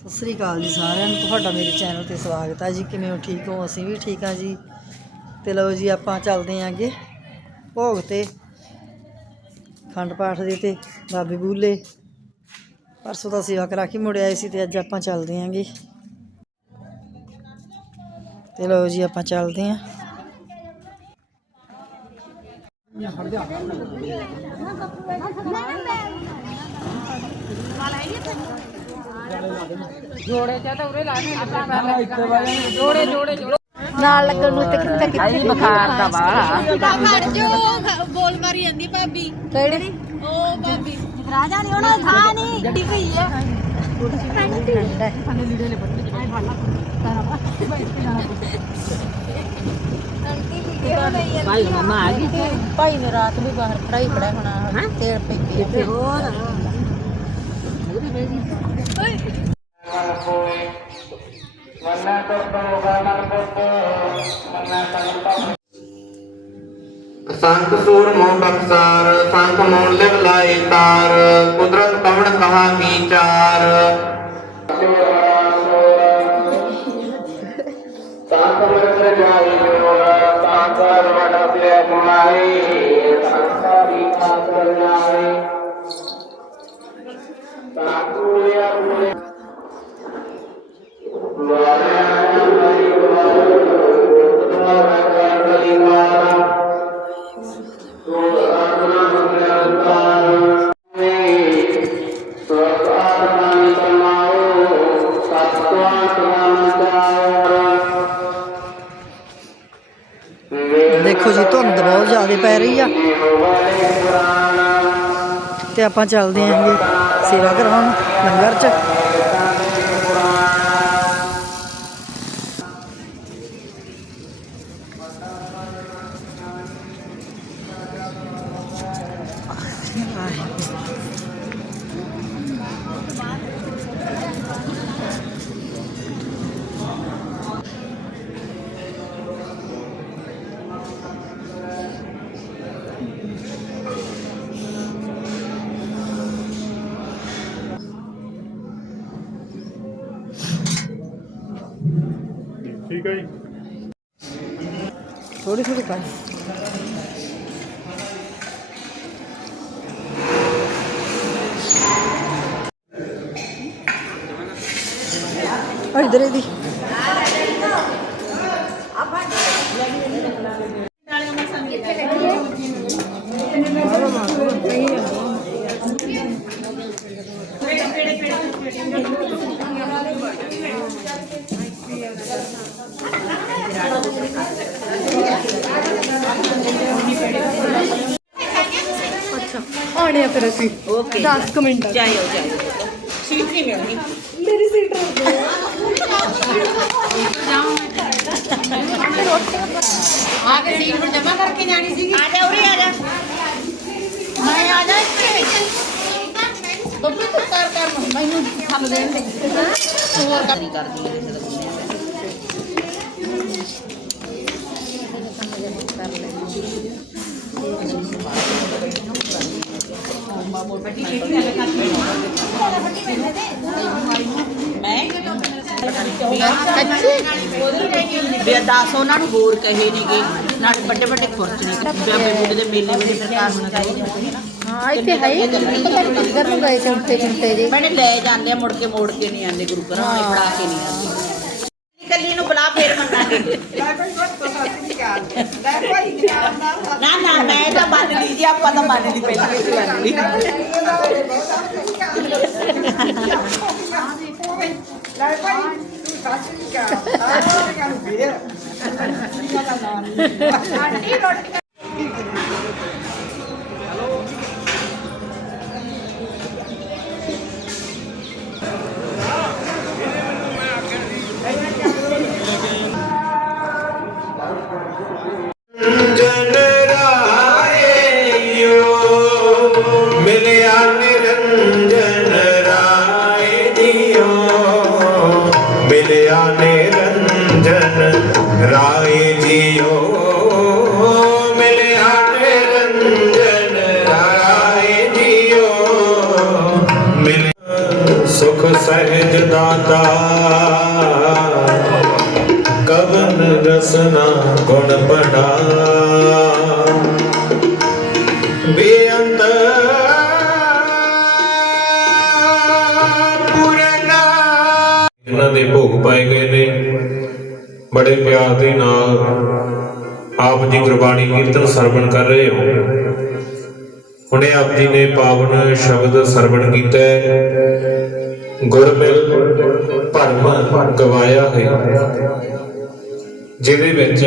ਸਤਿ ਸ੍ਰੀ ਅਕਾਲ ਜੀ ਸਾਰਿਆਂ ਨੂੰ ਤੁਹਾਡਾ ਮੇਰੇ ਚੈਨਲ ਤੇ ਸਵਾਗਤ ਹੈ ਜੀ ਕਿਵੇਂ ਹੋ ਠੀਕ ਹੋ ਅਸੀਂ ਵੀ ਠੀਕ ਹਾਂ ਜੀ ਤੇ ਲਓ ਜੀ ਆਪਾਂ ਚੱਲਦੇ ਆਂ ਅੱਗੇ ਭੋਗ ਤੇ ਖੰਡ ਪਾਠ ਦੇ ਤੇ ਬਾਬੇ ਬੂਲੇ ਪਰਸੋਂ ਦਾ ਸੇਵਾ ਕਰਾ ਕੇ ਮੁੜ ਆਏ ਸੀ ਤੇ ਅੱਜ ਆਪਾਂ ਚੱਲਦੇ ਆਂਗੇ ਤੇ ਲਓ ਜੀ ਆਪਾਂ ਚੱਲਦੇ ਆਂ ਨਾਲ ਲੱਗਣ ਨੂੰ ਤੇ ਕਿੱਥੇ ਕਿੱਥੇ? ਬੁਖਾਰ ਦਾ ਵਾ ਘੜ ਜੋ ਬੋਲ ਮਾਰੀ ਜਾਂਦੀ ਭਾਬੀ। ਕਿਹੜੀ? ਉਹ ਭਾਬੀ। ਰਾਜਾ ਨਹੀਂ ਉਹਨਾਂ ਥਾਂ ਨਹੀਂ ਗੱਡੀ ਪਈ ਆ। ਭਾਈ ਮਮਾ ਆ ਗਈ। ਭਾਈ ਨੇ ਰਾਤ ਵੀ ਬਾਹਰ ਖੜਾ ਹੀ ਖੜਾ ਹੋਣਾ ਤੇਲ ਪਈ ਹੋਰ ਸੰਤ ਸੂਰ ਮੋਹ ਬਖਸਾਰ ਸੰਤ ਮੋਹ ਲਿਵ ਲਾਈ ਤਾਰ ਕੁਦਰਤ ਕਵਣ ਕਹਾ ਵਿਚਾਰ ਦੇਖੋ ਜੀ, ਧੁੰਦ ਬਹੁਤ ਜ਼ਿਆਦਾ ਪੈ ਰਹੀ ਆ। ਤੇ ਆਪਾਂ ਚੱਲਦੇ ਆਂਗੇ ਸੇਵਾ ਕਰਾਉਣ ਲੰਗਰ 'ਚ। ਠੀਕ ਹੈ ਜੀ। ਥੋੜੀ ਥੋੜੀ ਪਾਈ ਆ ਇਧਰ ਇਹਦੀ। ਆਣੇ ਆ ਫਿਰ ਅਸੀਂ। Okay 10 minute. ਜਾਇਓ ਜਾਇਓ ਸੀਟ ਨਹੀਂ ਮਿਲਣੀ। ਆ ਕੇ ਸੀਟ ਨੂੰ ਜਮਾ ਕਰਕੇ ਜਾਣੀ ਸੀਗੀ। ਆ ਜਾ ਉਰੇ ਆ ਜਾ। ਮੈਂ ਆ ਜਾ ਇੱਥੇ ਬੱਬੂ ਤੂੰ ਕਰ ਕਰ। ਮੈਨੂੰ ਥੱਲ ਦੇਣ ਦੇ ਹੋਰ ਕਰ ਨਹੀਂ ਕਰਦੀ। 10 ਉਹਨਾਂ ਨੂੰ ਹੋਰ ਕਹੇ ਨੇਗੇ ਨਾਲ ਵੱਡੇ ਵੱਡੇ ਖੁਰਚ ਨੇ। ਬਾਬੇ ਬੁੱਢੇ ਦੇ ਮੇਲੇ ਵੇਲੇ ਪ੍ਰਕਾਰ ਹੋਣਾ ਚਾਹੀਦਾ ਹਾਂ ਇੱਥੇ ਹੈ ਹੀ ਨਹੀਂ। ਪਤਾ ਗਏ ਤੇ ਉੱਤੇ ਚਿੰਤੇ ਜੀ। ਮੈਨੇ ਲੈ ਜਾਂਦੇ ਆ ਮੁੜ ਕੇ ਮੋੜ ਕੇ ਨਹੀਂ ਆਉਂਦੇ ਗੁਰੂ ਘਰਾਂ ਵਾਲੇ ਫੜਾ ਕੇ ਨਹੀਂ ਆਉਂਦੇ। ਕੱਲੀ ਨੂੰ ਬੁਲਾ ਫੇਰ ਨਾ ਨਾ ਆਪਾਂ ਮੰਨ ਲਈ ਪਹਿਲਾਂ ਜਨ ਰਸਨਾ ਗੁਣ ਬੜਾ ਬੇਅੰਤ ਪੁਰਨਾ। ਇਹਨਾਂ ਦੇ ਭੋਗ ਪਾਏ ਗਏ ਨੇ। ਬੜੇ ਪਿਆਰ ਦੇ ਨਾਲ ਆਪ ਜੀ ਗੁਰਬਾਣੀ ਕੀਰਤਨ ਸਰਵਣ ਕਰ ਰਹੇ ਹੋ। ਹੁਣੇ ਆਪ ਜੀ ਨੇ ਪਾਵਨ ਸ਼ਬਦ ਸਰਵਣ ਕੀਤਾ ਗੁਰਮਿਲ ਭਰਮ ਗਵਾਇਆ ਹੈ। ਜਿਹਦੇ ਵਿੱਚ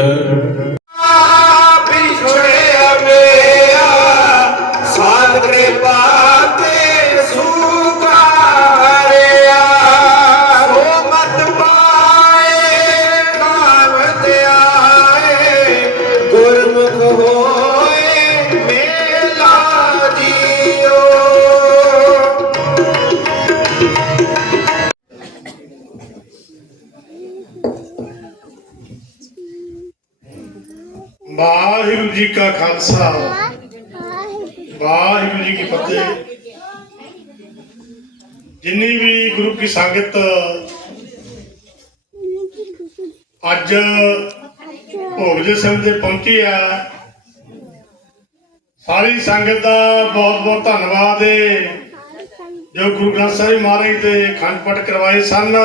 ਵਾਹਿਗੁਰੂ ਜੀ ਕਾ ਖਾਲਸਾ। ਵਾਹਿਗੁਰੂ ਜੀ ਕੀ ਫਤਿਹ। ਜਿੰਨੀ ਵੀ ਗੁਰੂ ਕੀ ਸੰਗਤ ਅੱਜ ਭੋਗ ਦੇ ਸਮੇਂ ਤੇ ਪਹੁੰਚੀ ਆ ਸਾਰੀ ਸੰਗਤ ਦਾ ਬਹੁਤ ਬਹੁਤ ਧੰਨਵਾਦ ਹੈ ਜੋ ਗੁਰੂ ਗ੍ਰੰਥ ਸਾਹਿਬ ਮਹਾਰਾਜ ਦੇ ਖੰਡ ਪਾਠ ਕਰਵਾਏ ਸਨ,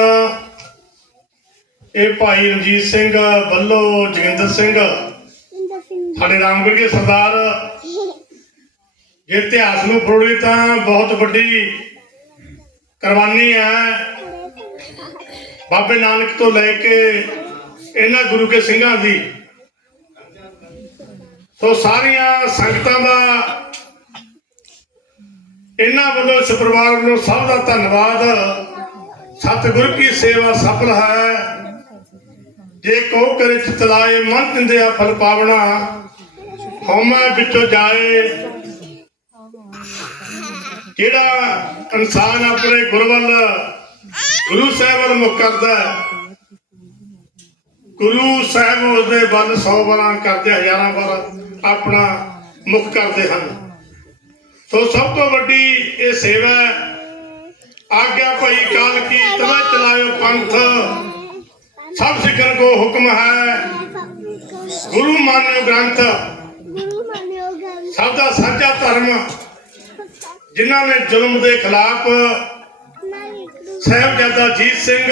ਇਹ ਭਾਈ ਰਣਜੀਤ ਸਿੰਘ ਵੱਲੋਂ ਜੋਗਿੰਦਰ ਸਿੰਘ ਸਾਡੇ ਰਾਮਗੜ੍ਹ ਦੇ ਸਰਦਾਰ। ਜੇ ਇਤਿਹਾਸ ਨੂੰ ਫਰੋੜੇ ਤਾਂ ਬਹੁਤ ਵੱਡੀ ਕੁਰਬਾਨੀ ਹੈ। ਬਾਬੇ ਨਾਨਕ ਤੋਂ ਲੈ ਕੇ ਇਹਨਾਂ ਗੁਰੂ ਕੇ ਸਿੰਘਾਂ ਦੀ। ਸੋ ਸਾਰੀਆਂ ਸੰਗਤਾਂ ਦਾ ਇਹਨਾਂ ਵੱਲੋਂ ਇਸ ਨੂੰ ਸਭ ਦਾ ਧੰਨਵਾਦ। ਸਤਿਗੁਰ ਕੀ ਸੇਵਾ ਸਫਲ ਹੈ। ਜੇ ਕੋ ਕਰੇ ਚਿਤ ਲਾਏ ਮਨ ਤਿੰਦਿਆ ਫਲ ਪਾਵਣਾ, ਹਉਮੈ ਵਿੱਚੋਂ ਜਾਏ। ਜਿਹੜਾ ਇਨਸਾਨ ਆਪਣੇ ਗੁਰੂ ਗੁਰੂ ਸਾਹਿਬ ਵੱਲ ਮੁਖ ਕਰਦਾ ਗੁਰੂ ਸਾਹਿਬ ਉਹਦੇ ਵੱਲ 100 ਵਾਰਾਂ ਕਰਦੇ ਹਜ਼ਾਰਾਂ ਵਾਰ ਆਪਣਾ ਮੁਖ ਕਰਦੇ ਹਨ। ਸੋ ਸਭ ਤੋਂ ਵੱਡੀ ਇਹ ਸੇਵਾ ਆਗਿਆ ਭਈ ਕਾਲ ਕੀ, ਤਵੇ ਚਲਾਇਓ ਪੰਥ। ਸਭ ਸਿੱਖਣ ਕੋ ਹੁਕਮ ਹੈ। ਗੁਰੂ ਮਾਨਿਓ ਗ੍ਰੰਥ। ਸਭ ਦਾ ਸਾਂਝਾ ਧਰਮ। ਜਿਨ੍ਹਾਂ ਨੇ ਜ਼ੁਲਮ ਦੇ ਖਿਲਾਫ ਸਾਹਿਬਜ਼ਾਦਾ ਜੀਤ ਸਿੰਘ,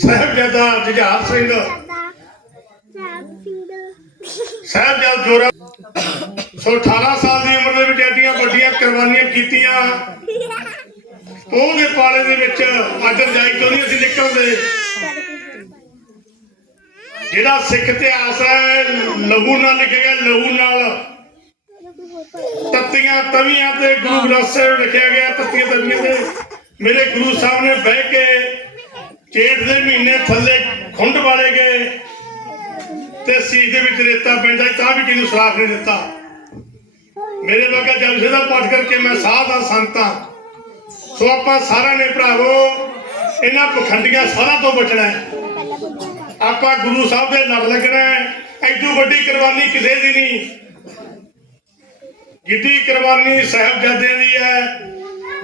ਸਾਹਿਬਜ਼ਾਦਾ ਜੁਝਾਰ ਸਿੰਘ, ਸਾਹਿਬਜ਼ਾਦਾ ਜੋਰਾ ਸੋ 18 ਸਾਲ ਦੀ ਉਮਰ ਦੇ ਵਿੱਚ ਐਡੀਆਂ ਵੱਡੀਆਂ ਕੁਰਬਾਨੀਆਂ ਕੀਤੀਆਂ। ਉਹਦੇ ਪਾਲੇ ਦੇ ਵਿੱਚ ਅੱਜ ਰਜਾਈ ਤੋਂ ਨਹੀਂ ਅਸੀਂ ਨਿਕਲਦੇ? ਜਿਹੜਾ ਸਿੱਖ ਇਤਿਹਾਸ ਹੈ ਲਹੂ ਨਾਲ ਲਿਖਿਆ ਗਿਆ ਲਹੂ ਨਾਲ ਤੱਤੀਆਂ ਤਵੀਆਂ ਤੇ ਗੁਰੂ ਗ੍ਰੰਥ ਸਾਹਿਬ ਲਿਖਿਆ ਗਿਆ ਤੱਤੀਆਂ ਤਵੀਆਂ ਤੇ। ਮੇਰੇ ਗੁਰੂ ਸਾਹਿਬ ਨੇ ਬਹਿ ਕੇ ਚੇਤ ਦੇ ਮਹੀਨੇ ਥੱਲੇ ਖੁੰਡ ਵਾਲੇ ਗਏ ਤੇ ਸੀਸ ਦੇ ਵਿੱਚ ਰੇਤਾ ਪੈਂਦਾ ਸੀ, ਤਾਂ ਵੀ ਕਿਹਨੂੰ ਸਰਾਫ ਨਹੀਂ ਦਿੱਤਾ। ਮੇਰੇ ਵਰਗਾ ਜਪਜੀ ਦਾ ਪਾਠ ਕਰਕੇ ਮੈਂ ਸਾਧ ਦਾ ਸੰਤਾਂ ਸੋ ਆਪਾਂ ਸਾਰਿਆਂ ਨੇ ਭਰਾਵੋ, ਇਹਨਾਂ ਪਖੰਡੀਆਂ ਸਾਰਿਆਂ ਤੋਂ ਬਚਣਾ ਹੈ। ਆਪਾਂ ਗੁਰੂ ਸਾਹਿਬ ਦੇ ਲੜ ਲੱਗਣਾ ਹੈ। ਐਡੂ ਵੱਡੀ ਕੁਰਬਾਨੀ ਕਿਸੇ ਦੀ ਨਹੀਂ। ਜਿੱਡੀ ਕੁਰਬਾਨੀ ਸਾਹਿਬਜ਼ਾਦਿਆਂ ਦੀ ਹੈ,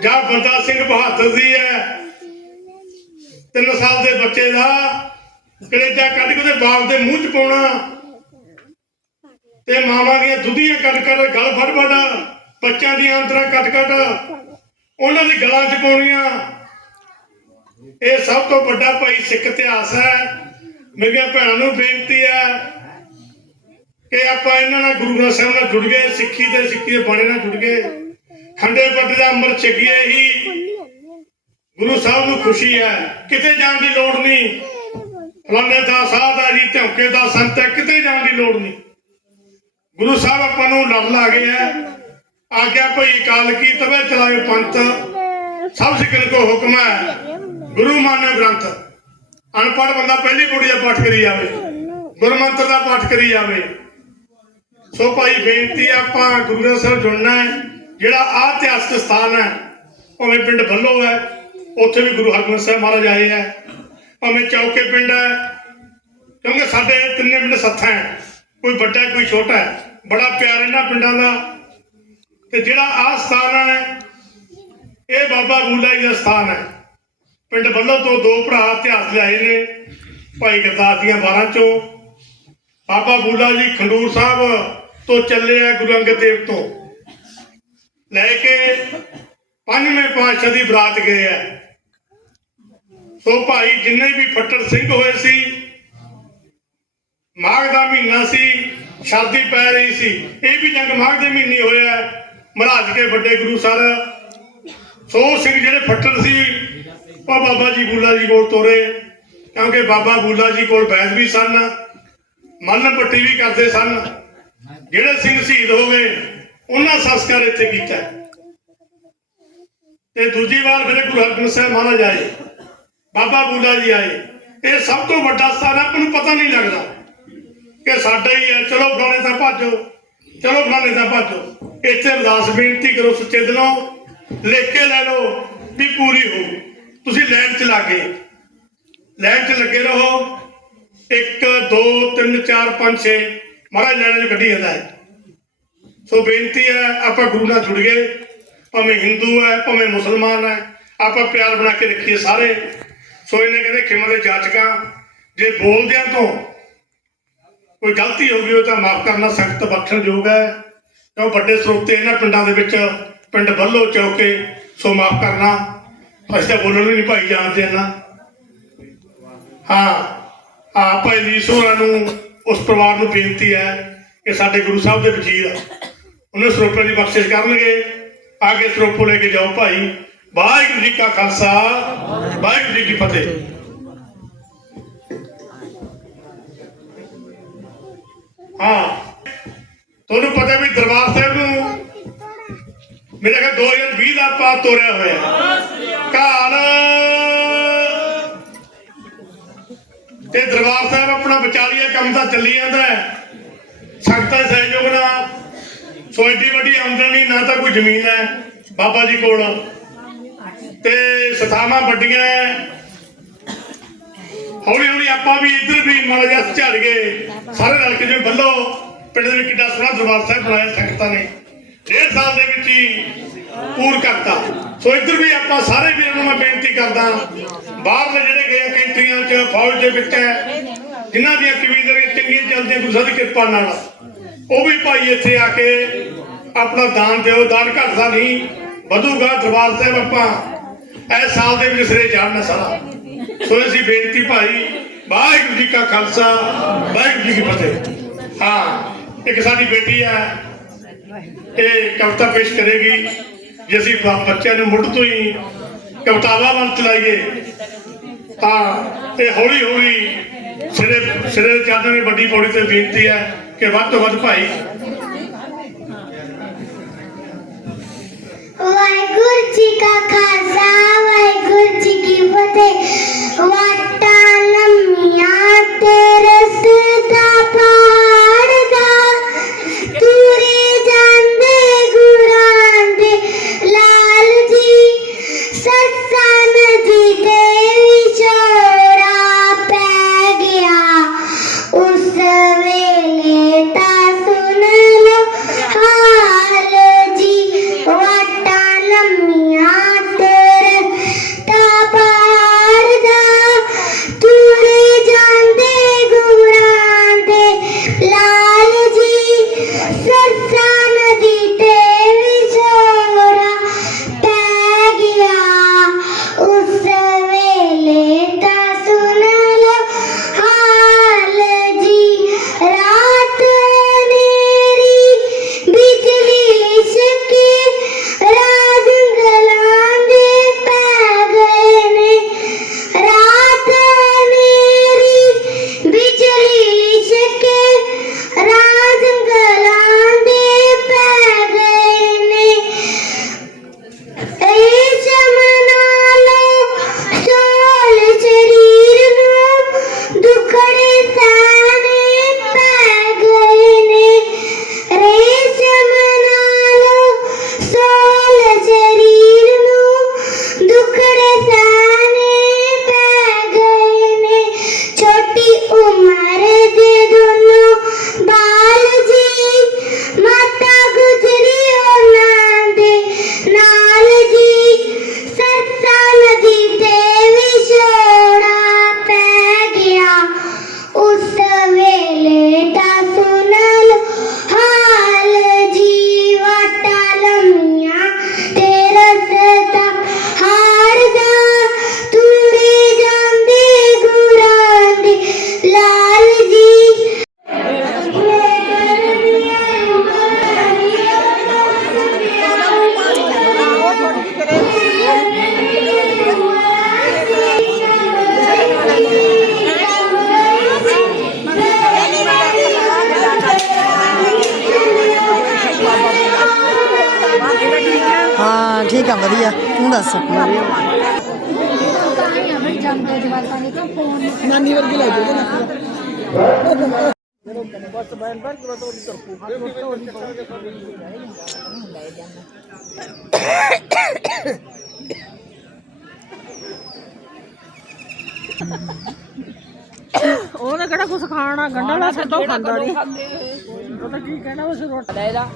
ਜਾਂ ਬੰਦਾ ਸਿੰਘ ਬਹਾਦਰ ਦੀ ਹੈ। ਤਿੰਨ ਸਾਲ ਦੇ ਬੱਚੇ ਦਾ ਕਲੇਜਾ ਕੱਢ ਕੇ ਉਹਦੇ ਬਾਪ ਦੇ ਮੂੰਹ ਚ ਪਾਉਣਾ। ਤੇ ਮਾਵਾਂ ਦੀਆਂ ਦੁੱਧੀਆਂ ਕੱਟ ਕੱਟ ਗਲ ਫੜ ਫੜ ਬੱਚਿਆਂ ਦੀਆਂ ਅੰਤਰਾਂ ਕੱਟ ਕੱਟ ਉਹਨਾਂ ਦੀ ਗਲਾਂ 'ਚ ਪਾਉਣੀਆਂ। ਇਹ ਸਭ ਤੋਂ ਵੱਡਾ ਭਾਈ ਸਿੱਖ ਇਤਿਹਾਸ ਹੈ। ਮੇਰੀਆਂ ਭੈਣਾਂ ਨੂੰ ਬੇਨਤੀ ਹੈ ਕਿ ਆਪਾਂ ਇਹਨਾਂ ਨਾਲ ਗੁਰੂ ਗ੍ਰੰਥ ਸਾਹਿਬ ਨਾਲ ਜੁੜ ਗਏ, ਸਿੱਖੀ ਤੇ ਸਿੱਖੀ ਦੇ ਬਾਣੇ ਨਾਲ ਜੁੜ ਗਏ। ਖੰਡੇ ਪੱਟ ਦਾ ਅੰਮ੍ਰਿਤ ਛਕੀਏ ਹੀ। ਗੁਰੂ ਸਾਹਿਬ ਨੂੰ ਖੁਸ਼ੀ ਹੈ। ਕਿਤੇ ਜਾਣ ਦੀ ਲੋੜ ਨਹੀਂ। ਫਲਾਣੇ ਦਾ ਸਾਧ ਆ ਜੀ, ਧੌਕੇ ਦਾ ਸੰਤ ਹੈ। ਕਿਤੇ ਜਾਣ ਦੀ ਲੋੜ ਨਹੀਂ। ਗੁਰੂ ਸਾਹਿਬ ਆਪਾਂ ਨੂੰ ਲੜ ਲਾ ਗਏ ਹੈ। ਆਗਿਆ ਭਈ ਕਾਲ ਕੀ ਤਵੇ ਚਲਾਏ ਪੰਥ। ਸਭ ਸਿੱਖਣ ਕੋ ਹੁਕਮ ਹੈ। ਗੁਰੂ ਮਾਨਿਓ ਗ੍ਰੰਥ। ਅਨਪੜ੍ਹ ਬੰਦਾ ਪਹਿਲੀ ਪੌੜੀ ਦਾ ਪਾਠ ਕਰੀ ਜਾਵੇ। ਗੁਰਮੰਤਰ ਦਾ ਪਾਠ ਕਰੀ ਜਾਵੇ। ਸੋ ਭਾਈ ਬੇਨਤੀ ਆਪਾਂ ਗੁਰੂ ਗ੍ਰੰਥ ਸਾਹਿਬ ਜੁੜਨਾ ਹੈ, ਜਿਹੜਾ ਆ ਇਤਿਹਾਸਕ ਸਥਾਨ ਹੈ, ਭਾਵੇਂ ਪਿੰਡ ਭੱਲੋ ਹੈ, ਉੱਥੇ ਵੀ ਗੁਰੂ ਹਰਗੋਬਿੰਦ ਸਾਹਿਬ ਮਹਾਰਾਜ ਆਏ ਹੈ। ਭਾਵੇਂ ਚੌਕੇ ਪਿੰਡ ਹੈ, ਕਿਉਂਕਿ ਸਾਡੇ ਤਿੰਨੇ ਪਿੰਡ ਸੱਥਾਂ ਹੈ। ਕੋਈ ਵੱਡਾ ਕੋਈ ਛੋਟਾ ਹੈ। ਬੜਾ ਪਿਆਰ ਇਹਨਾਂ ਪਿੰਡਾਂ ਦਾ। ਤੇ ਜਿਹੜਾ ਆ ਸਥਾਨ ਹੈ ਇਹ ਬਾਬਾ ਬੂਲਾ ਜੀ ਦਾ ਸਥਾਨ ਹੈ। ਪਿੰਡ ਵੱਲੋਂ ਤੋਂ ਦੋ ਭਰਾ ਇਤਿਹਾਸ ਲਿਆਏ ਨੇ, ਭਾਈ ਗੁਰਦਾਸ ਦੀਆਂ 12 ਚੋਂ। ਬਾਬਾ ਬੂਲਾ ਜੀ ਖੰਡੂਰ ਸਾਹਿਬ ਤੋਂ ਚੱਲੇ ਆ ਗੁਰੂ ਅੰਗਦ ਦੇਵ ਤੋਂ। ਲੈ ਕੇ ਪੰਜਵੇਂ ਪਾਤਸ਼ਾਹ ਦੀ ਬਰਾਤ ਗਏ ਆ। ਸੋ ਭਾਈ ਜਿੰਨੇ ਵੀ ਫੱਟੜ ਸਿੰਘ ਹੋਏ ਸੀ, ਮਾਘ ਦਾ ਮਹੀਨਾ ਸੀ, ਸ਼ਾਦੀ ਪੈ ਰਹੀ ਸੀ, ਇਹ ਵੀ ਜੰਗ ਮਾਘ ਦੇ ਮਹੀਨੇ ਹੋਇਆ ਮਹਾਰਾਜ ਕੇ ਵੱਡੇ ਗੁਰੂ ਸਰ ਸੋ ਸਿੰਘ ਜਿਹੜੇ ਫੱਟੜ ਸੀ, ਉਹ ਬਾਬਾ ਜੀ ਬੂਲਾ ਜੀ ਕੋਲ ਤੋਰੇ, ਕਿਉਂਕਿ ਬਾਬਾ ਬੂਲਾ ਜੀ ਕੋਲ ਬੈਦ ਵੀ ਸਨ, ਮਨ ਪੱਟੀ ਵੀ ਕਰਦੇ ਸਨ। ਜਿਹੜੇ ਸਿੰਘ ਸ਼ਹੀਦ ਹੋ ਗਏ, ਉਹਨਾਂ ਸੰਸਕਾਰ ਇੱਥੇ ਕੀਤਾ। ਤੇ ਦੂਜੀ ਵਾਰ ਫਿਰ ਗੁਰੂ ਹਰਗੋਬਿੰਦ ਸਾਹਿਬ ਮਹਾਰਾਜ ਆਏ, ਬਾਬਾ ਬੂਲਾ ਜੀ ਆਏ। ਇਹ ਸਭ ਤੋਂ ਵੱਡਾ ਸਥਾਨ ਆਪਾਂ ਨੂੰ ਪਤਾ ਨਹੀਂ ਲੱਗਦਾ ਕਿ ਸਾਡਾ ਹੀ ਹੈ। ਚਲੋ ਫਲਾਣੇ ਤਾਂ ਭਾਜੋ, ਚਲੋ ਫਲਾਣੇ ਤਾਂ ਭਾਜੋ। ਇੱਥੇ ਅਰਦਾਸ ਬੇਨਤੀ ਕਰੋ, ਸੱਚੇ ਦਿਲੋਂ ਲਿਖ ਕੇ ਲੈ ਲਓ, ਵੀ ਪੂਰੀ ਹੋ। ਤੁਸੀਂ ਲੈਣ 'ਚ ਲੱਗੇ ਲਾਈਨ 'ਚ ਲੱਗੇ ਰਹੋ। 1 2 3 4 5 6 ਮਹਾਰਾਜ ਲੈਣ 'ਚ ਕੱਢੀ ਜਾਂਦਾ ਹੈ ਸੋ ਬੇਨਤੀ ਹੈ, ਆਪਾਂ ਗੁਰੂ ਨਾਲ ਜੁੜ ਗਏ। ਭਾਵੇਂ ਹਿੰਦੂ ਹੈ, ਭਾਵੇਂ ਮੁਸਲਮਾਨ ਹੈ, ਆਪਾਂ ਪਿਆਰ ਬਣਾ ਕੇ ਰੱਖੀਏ ਸਾਰੇ। ਸੋ ਇਹਨੇ ਕਹਿੰਦੇ, ਖਿਮਾ ਦੇ ਜਾਚਕਾਂ, ਜੇ ਬੋਲਦਿਆਂ ਤੋਂ ਕੋਈ ਗਲਤੀ ਹੋ ਗਈ ਉਹ ਤਾਂ ਮਾਫ ਕਰਨਾ ਸਖਤ ਬਖਸ਼ਣਯੋਗ ਹੈ। ਕਿਉਂ ਵੱਡੇ ਸਰੋਤੇ ਇਹਨਾਂ ਪਿੰਡਾਂ ਦੇ ਵਿੱਚ ਪਿੰਡ ਵੱਲੋਂ ਚੌਕੇ ਸੋ ਮਾਫ ਕਰਨਾ, ਅਸੀਂ ਬੋਲਣ ਵੀ ਨਹੀਂ ਭਾਈ ਜਾਣਦੇ ਨਾ ਹਾਂ ਆ ਭਾਈ ਜੀ ਨੂੰ ਉਸ ਪਰਿਵਾਰ ਨੂੰ ਬੇਨਤੀ ਹੈ ਕਿ ਸਾਡੇ ਗੁਰੂ ਸਾਹਿਬ ਦੇ ਵਜ਼ੀਰ ਉਹਨੇ ਸਰੋਪੇ ਦੀ ਬਖਸ਼ਿਸ਼ ਕਰਨਗੇ। ਆਗੇ ਸਰੋਪੋ ਲੈ ਕੇ ਜਾਓ ਭਾਈ। ਵਾਹਿਗੁਰੂ ਜੀ ਕਾ ਖਾਲਸਾ, ਵਾਹਿਗੁਰੂ ਜੀ ਕੀ ਫਤਿਹ। ਹਾਂ। ਤੁਹਾਨੂੰ ਪਤਾ ਵੀ ਦਰਬਾਰ ਸਾਹਿਬ ਨੂੰ ਮੇਰੇ ਖਿਆਲ 2020 ਦਾ ਪਾ ਤੋਰਿਆ ਹੋਇਆ ਕਾਲ ਤੇ ਦਰਬਾਰ ਸਾਹਿਬ ਆਪਣਾ ਵਿਚਾਲੀਆ ਕੰਮ ਤਾਂ ਚੱਲੀ ਜਾਂਦਾ ਹੈ। ਸੰਗਤਾਂ ਸਹਿਯੋਗ ਨਾਲ। ਸੋ ਏਡੀ ਵੱਡੀ ਆਮਦਨੀ ਨਾ ਤਾਂ ਕੋਈ ਜ਼ਮੀਨ ਹੈ ਬਾਬਾ ਜੀ ਕੋਲ। ਤੇ ਸਥਾਵਾਂ ਵੱਡੀਆਂ ਹੈ। ਹੌਲੀ ਹੌਲੀ ਆਪਾਂ ਵੀ ਇੱਧਰ ਵੀ ਮਾੜਾ ਜਿਹਾ ਝੜ ਗਏ ਸਾਰੇ ਰਲ ਕੇ ਜਿਵੇਂ ਬੱਲੋ ਪਿੰਡ ਦੇ ਵਿੱਚ ਕਿੱਡਾ ਸੋਹਣਾ ਦਰਬਾਰ ਸਾਹਿਬ ਬਣਾਇਆ, ਸੰਗਤਾਂ ਨੇ। ਡੇਢ ਸਾਲ ਦੇ ਵਿੱਚ ਹੀ ਪੂਰ ਕਰਤਾ। ਸੋ ਇੱਧਰ ਵੀ ਆਪਾਂ ਸਾਰੇ ਵੀਰਾਂ ਨੂੰ ਮੈਂ ਬੇਨਤੀ ਕਰਦਾ ਬਾਹਰਲੇ ਜਿਹੜੇ ਗਏ ਕੰਟਰੀਆਂ 'ਚ, ਫੌਜ ਦੇ ਵਿੱਚ ਹੈ, ਜਿਨ੍ਹਾਂ ਦੀਆਂ ਕਬੀਲਦਾਰੀਆਂ ਚੰਗੀਆਂ ਚੱਲਦੀਆਂ, ਗੁਰੂ ਸਾਹਿਬ ਦੀ ਕਿਰਪਾ ਨਾਲ। ਉਹ ਵੀ ਭਾਈ ਇੱਥੇ ਆ ਕੇ ਆਪਣਾ ਦਾਨ ਦਿਓ, ਦਾਨ ਘਟਦਾ ਨਹੀਂ, ਵਧੂਗਾ ਦਰਬਾਰ ਸਾਹਿਬ ਆਪਾਂ। ਇਸ ਸਾਲ ਦੇ ਵਿੱਚ ਸਿਰੇ ਚੜ੍ਹਨਾ ਸਾਰਾ। ਸੋ ਅਸੀਂ ਬੇਨਤੀ ਭਾਈ, ਵਾਹਿਗੁਰੂ ਜੀ ਕਾ ਖਾਲਸਾ, ਵਾਹਿਗੁਰੂ ਜੀ ਕੀ ਫਤਿਹ। ਹਾਂ। ਇੱਕ ਸਾਡੀ ਬੇਟੀ ਹੈ ਇਹ ਕਵਿਤਾ ਪੇਸ਼ ਕਰੇਗੀ ਜੇ ਅਸੀਂ ਬ- ਬੱਚਿਆਂ ਨੂੰ ਮੁੱਢ ਤੋਂ ਹੀ ਕਵਿਤਾਵਾਂ ਵੱਲ ਚਲਾਈਏ ਤਾਂ ਇਹ ਹੌਲੀ ਹੌਲੀ ਸਿਰੇ ਸਿਰੇ ਚੜ੍ਹਨ ਦੀ ਵੱਡੀ ਪੌੜੀ ਤੇ ਬੇਨਤੀ ਹੈ ਕਿ ਵੱਧ ਤੋਂ ਵੱਧ ਭਾਈ। ਵਾਹਿਗੁਰੂ ਜੀ ਕਾ ਖਾਲਸਾ, ਵਾਹਿਗੁਰੂ ਜੀ ਕੀ ਫਤਿਹ। ਵਾਟਾਂ ਨਾਨੀ ਵਰਗੀ ਲੱਗ ਰਹੀ ਹੈ ਉਹਨੇ ਕਿਹੜਾ ਕੁਝ ਖਾਣਾ ਗੰਡਾ ਲਾ ਸੱਤੋਂ ਖਾਂਦਾ ਨਹੀਂ ਉਹ ਤਾਂ ਕੀ ਕਹਿਣਾ ਉਸ ਰੋਟ ਦਾ ਇਹਦਾ